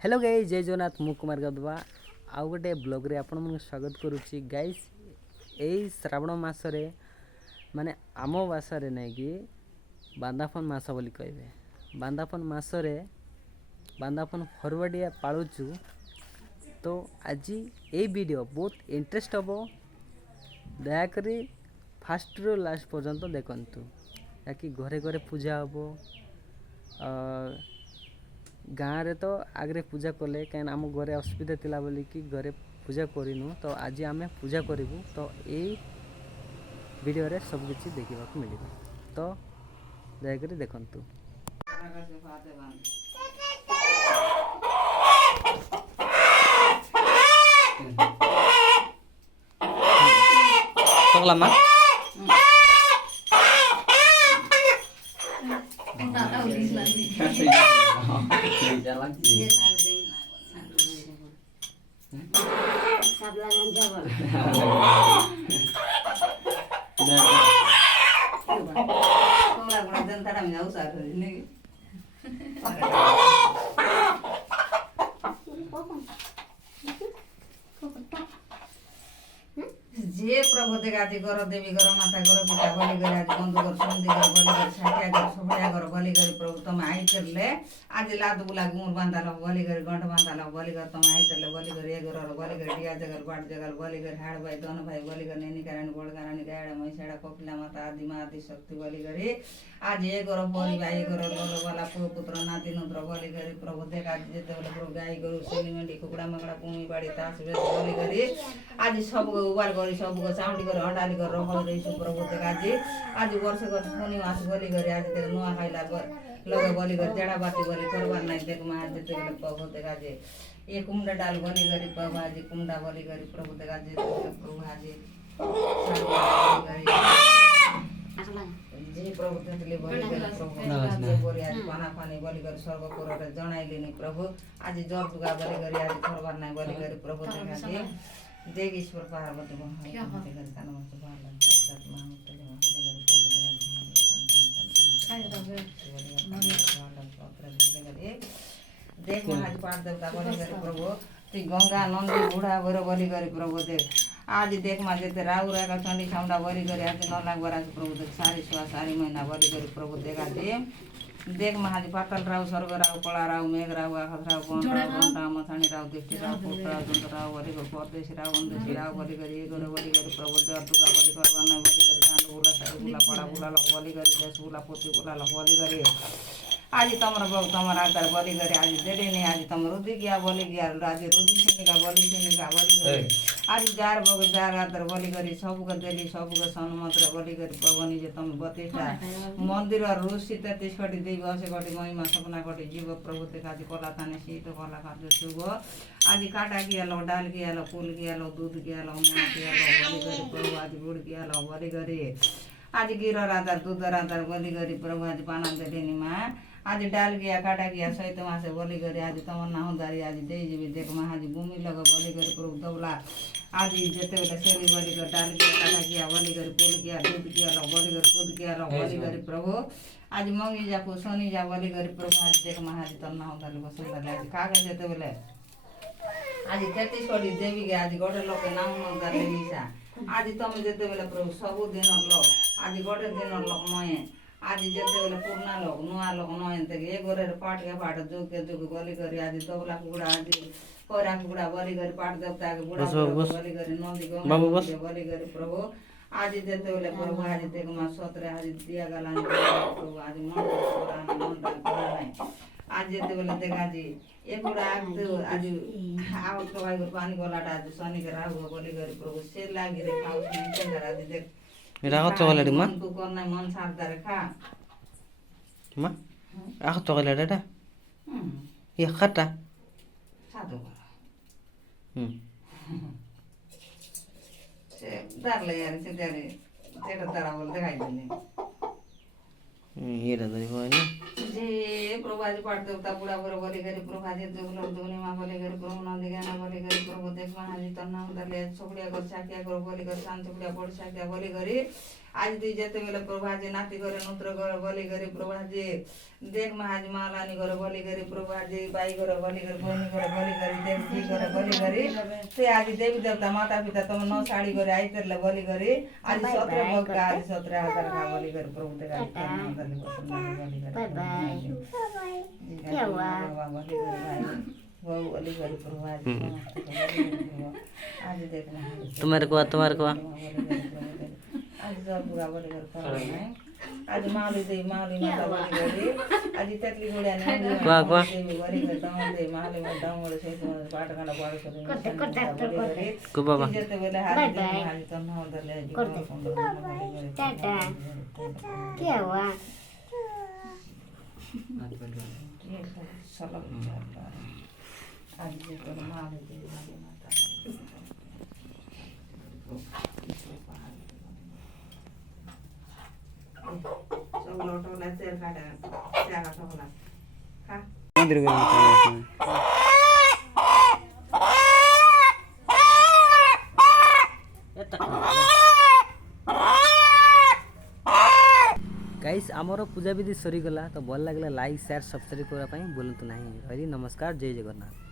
Hello guys, जय जगन्नाथ। मु कुमार गदवा आउ गोटे ब्लॉग रे आपण मन स्वागत करुच्ची। गाइस यही श्रावण मासरे माने आम भाषा नहीं कि बांदाफन मास बोली कहबे। बांदाफन मासरे बांदाफन फरवडिया पालुचु। तो आज ये वीडियो बहुत इंटरेस्ट हम, दयाकोरी फास्ट रु लास्ट पर्यंत देखंतु। याकि घरे घरे पूजा हम गाँव रे तो आगे पूजा कले कहीं आम घरे असुविधा थिला बोली कि घरे पूजा करिनु। तो आज आम पूजा करूँ। तो यही वीडियो रे सब किछि देखा मिल। तो दयाकोरी देखंतु। तगला मा जे प्रभु देगाजी गर देवी गर माता गर पिता बलि कर आज बंधु कर समझी कर बलि कर छाटिया कर सबड़िया कर बलि कर प्रभु तुम आई करले आज लाद बुला गुमर बांधा लो बलि कर गंठ बांधा लो बलि कर तुम आई करले बलि कर ए गर बलि कर डिया जगर बाट जगर बलि कर हाड़ भाई दोनों भाई बलि कर नैनी कारण गोड़ कारण गाड़ा मैसाड़ा कपिला माता आदि माँ आदि शक्ति बलि करी आज ए गर बलि भाई गर लोलो वाला पुत्र नाती नंतर बलि करी प्रभु देखा जेते बोले प्रभु गाई गरु सेली मेंढी कुकुड़ा मकड़ा कुमी बाड़ी तास बेस बलि करी आज सब उबार करी सब चाउंडी कर अंडाली कर रखल रही प्रभु आज आज वर्ष कर शनि मास बलि करी आज देख नुआ खाइला लगे बलि कर जड़ा बाती बलि करवार नहीं देख माँ जेते बोले प्रभु आज ये कुमड़ा डाल बलि करी प्रभु आज कुमड़ा बलि करी प्रभु आज प्रभु आज जे प्रभु तेतले बलि कर प्रभु बोली आज पाना पानी बलि कर स्वर्गपुर रे जणाइलिनी प्रभु आज जर दुगा बलि करी आज करवार नहीं बलि करी प्रभु आज देख ईश्वर पार्वती महादेव देख महाराज पाठ देवता बलि करी प्रभु ती गंगा नंदी बूढ़ा बर बलि करी प्रभु देख आज देख मा जेते राउ रागा चंडी छाउंडा बलि करी आज न लाग बराज प्रभु देख सारी सुआ सारी महीना बलि करी प्रभु देख आज देख महाजी पातल राव स्वर्ग राव कला राव मेघ राव आखत राव कोण राव घंटा मथाणी राव दृष्टि राव पुट राव दंत राव बलि कर परदेश राव अंदेश राव बलि करी गोर बलि करी प्रभु देव दुर्गा बलि कर वना बलि करी गांड बुला सारी बुला पड़ा बुला लख बलि करी देश बुला पोती बुला लख बलि करी आज तमर बग तमर आकर बलि करी आज देरी नहीं आज तम रुदि गया बलि गया आज रुदि से का बलि करी आज जार बग जार आकर बलि करी सब के देली सब के सन्मत रे बलि करी पवनी जे तम बतेटा मंदिर और ऋषि 33 कोटी देवी असे कोटी महिमा सपना कोटी जीव प्रभु ते काजी कोला ताने शीत कोला कार्य शुभ आज काटा किया लो डाल किया लो फूल किया लो दूध किया लो मां किया लो बलि करी प्रभु आज गुड़ किया लो बलि करी आज गिरो रातर दूध रातर बलि करी प्रभु आज पाना देनी मां आज डाल गया काटा गया सहित वहाँ से बलि करी आज तमन्ना हुदारी आज दे जीवी देख माँ आज भूमि लगा बलि करी प्रभु दबला आज जेते बेले सेली बलि कर डाल गया काटा गया बलि करी फूल किया दूध किया लो बलि करी दूध किया लो बलि करी प्रभु आज मंगी जा को सोनी जा बलि करी प्रभु आज देख माँ आज तन्ना हुदारी बसुंदर आज कागज जेते बेले आज 33 कोटी देवी के आज गोटे लोक नाम नंदा लेलिसा आज तुम जेते बेले प्रभु सब दिन लो आज गोटे दिन लो मये आज जेते बेले पुरना लोग नुआ लोग नयन तक ए गोरे पाट के पाट जोग के जोग बलि करी आज दबला कुकुड़ा आज कोरा कुकुड़ा बलि करी पाट देवता के बुढ़ा बलि करी नंदी गंगा के बलि करी प्रभु आज जेते बेले प्रभु आज देख मा सतरे आज दिया गला प्रभु आज मन सोरा मन करा नहीं आज जेते बेले देख आज एक गुड़ा आज आव तो भाई पानी गोलाटा आज शनि के राहु बलि करी प्रभु से लागी रे खाऊ नहीं चंद्र आज देख राहत चोगलेडी मा तू करना मन साफ दरे खा मा राहत चोगलेडी टा ये खट्टा साधु से डर ले यार से तेरे तेरा तारा बोल दिखाई देने ये रदरी होनी जे प्रभु आज पाठ देवता बुढ़ा बुढ़ा बलि करी प्रभु आज दुगलो दुगनी माँ बलि करी प्रभु नंदी गाना बलि करी प्रभु देख महाजी तन्ना उधर ले छोकड़िया कर छाकिया कर बलि कर शांत छोकड़िया पड़ छाकिया बलि करी आज तुई ଯେତେବେଳେ ପ୍ରଭୁ ଆଜି ନାତି ଘରେ ନୁତ୍ର ଘର ବଲି କରି ପ୍ରଭୁ ଆଜି देख में आज मालानी घर बलि करी प्रभु आज बाई घर बलि करी बहनी घर बलि करी देव जी घर बलि करी से आज देवी देवता माता पिता तुम नौ साड़ी करे आई तेरे बलि करी आज 17 भक्त आज 17,000 का बलि करी प्रभु तेरा बलि करी क्या हुआ बलि करी भाई वो बलि करी प्रभु आज देखना तुम्हारे को आज सब पूरा बलि कर आज माली दे माली माता बलि करी आज तकली गोड़िया ने देवी बलि कर दाम दे माली में दाम गोड़े से पाट कांडा पाड़ कर को बाबा जेते बेले हाथ दे हाथ तो ना उधर ले टाटा क्या हुआ सलाम आज जे तो माली दे माली माता सब लोटो ले तेल काटा क्या का होला खा मंदिर गए गाइस आमर पूजा विधि सरीगला तो भल लगे लाइक शेयर सब्सक्राइब करने भूलु ना। नमस्कार जय जगन्नाथ।